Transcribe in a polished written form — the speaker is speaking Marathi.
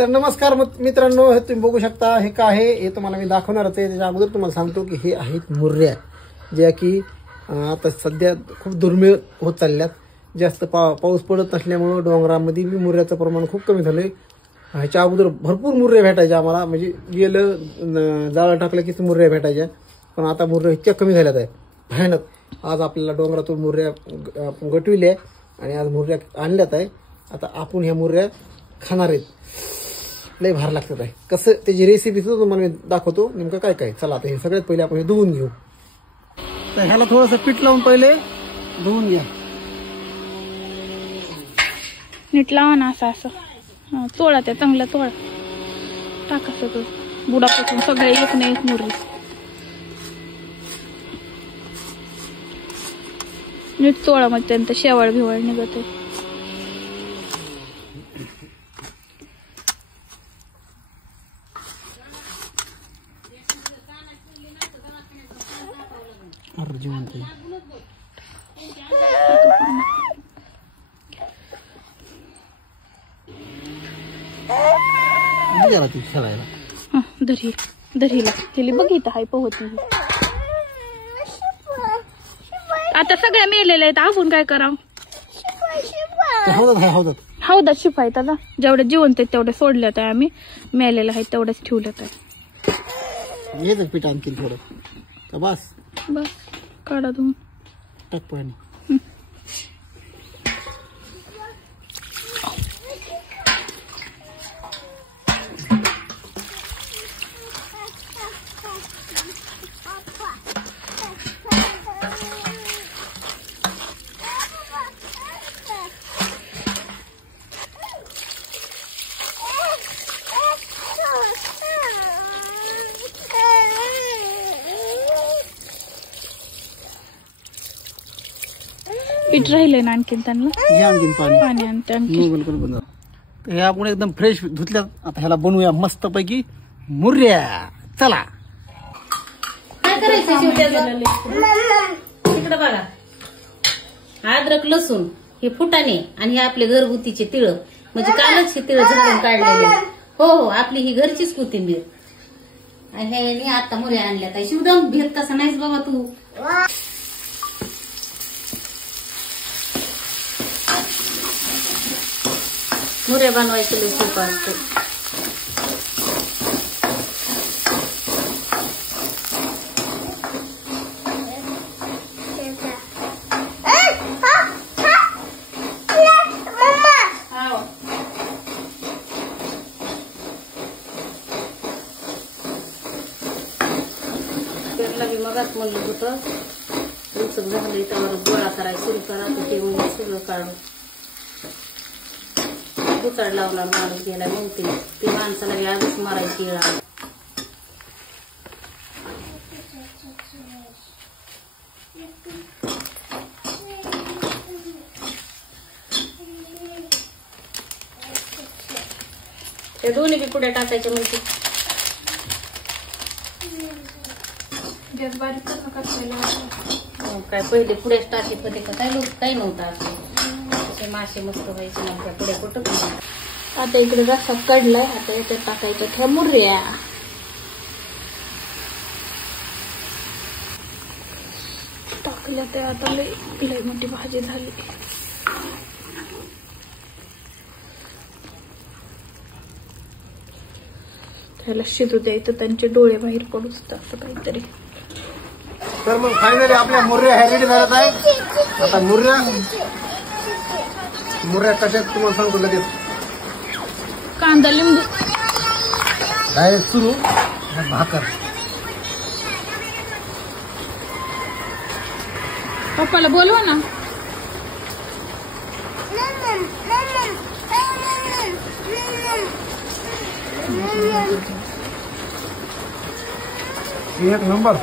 तर नमस्कार मित्रांनो, हे तुम्ही बघू शकता हे काय आहे हे तुम्हाला मी दाखवणारच आहे. त्याच्या अगोदर तुम्हाला सांगतो की हे आहेत मुर्ऱ्या, ज्या की आता सध्या खूप दुर्मिळ होत चालल्यात. जास्त पाऊस पडत नसल्यामुळे डोंगरामध्ये बी मुर्ऱ्याचं प्रमाण खूप कमी झालंय. ह्याच्या अगोदर भरपूर मुर्ऱ्या भेटायच्या आम्हाला, म्हणजे गेलं जाळं टाकलं की मुर्ऱ्या भेटायच्या, पण आता मुर्ऱ्या इतक्या कमी झाल्यात आहे भयानक. आज आपल्याला डोंगरातून मुर्ऱ्या गटविल्या आणि आज मुर्ऱ्या आणल्यात आहे. आता आपण ह्या मुर्ऱ्या खाणार आहेत. लय भार लागतात आहे. कसं त्याची रेसिपी तुम्हाला मी दाखवतो नेमकं काय काय. चला आता हे सगळ्यात पहिले आपण हे धुवून घेऊ. तर ह्याला थोडंसं पीठ लावून पहिले धुवून घ्या. नीट लावा ना असं असं तोळा, त्या चांगला तोळा टाका सगळं बुडापासून सगळे एक ना एक मुरली. नीट तोळा मग त्यांचं शेवाळ भिवाळ निघत आहे. दरीला हेली बघित हाय पोहती. आता सगळ्या मेलेल्या आहेत, आपण काय करावं. हौदात शिपायत आता जेवढे जिवंत आहेत तेवढे सोडल्यात आहे आम्ही, मेलेले आहेत तेवढेच ठेवल्यात आहे. पीठ आणखी थोडं बस बस काढा धुवून टाक पाणी. पीठ राहिले ना आणखीन त्यांना आणखीन पाणी आणते आणखी. हे आपण एकदम फ्रेश धुतल्या. आता ह्याला बनवूया मस्त पैकी मुर्ऱ्या. चला काय करायचं तिकडे बघा. अद्रक लसूण हे फुटाणे आणि हे आपले घरगुतीचे तिळ, म्हणजे कालच हे तिळ झाडून काढलेले. हो हो, आपली ही घरचीच कोथिंबीर. आणि हे आता मुर्ऱ्या आणल्या. काय शिवदम भेट तसा नाहीच बाबा तू. मुर्ऱ्या बनवायचं लय सोपं असतं. मगाच म्हणलं होतं उचक झालं त्यावर गोळा करायला सुरू करा. ते सगळं काढून उचड लावणार माणूस गेला नव्हते. ते माणसाला आधीच मारायची वेळ आली. ते दोन्ही बी पुढे टाकायचे म्हणजे काय पहिले पुढेच टाकीत होते का काय लोक काही नव्हतं असे मासे मस्त व्हायचे नव्हत्या पुढे कुठं. आता इकडे रस्सा काढलाय. आता याच्यात टाकायच्या त्या मुर्ऱ्या. टाकल्या ते आता लय मोठी भाजी झाली. त्याला शिजू द्यायचं, त्यांचे डोळे बाहेर पडूच असं काहीतरी. तर मग फायनली आपल्या मुर्ऱ्या ह्या रेडी झाल्यात आहे. आता मुर्ऱ्या कशात तुम्हाला सांगतो लगेच. कांदा लिंबू डायरेक्ट सुरू भाकर. पप्पाला बोलवा ना. एक नंबर.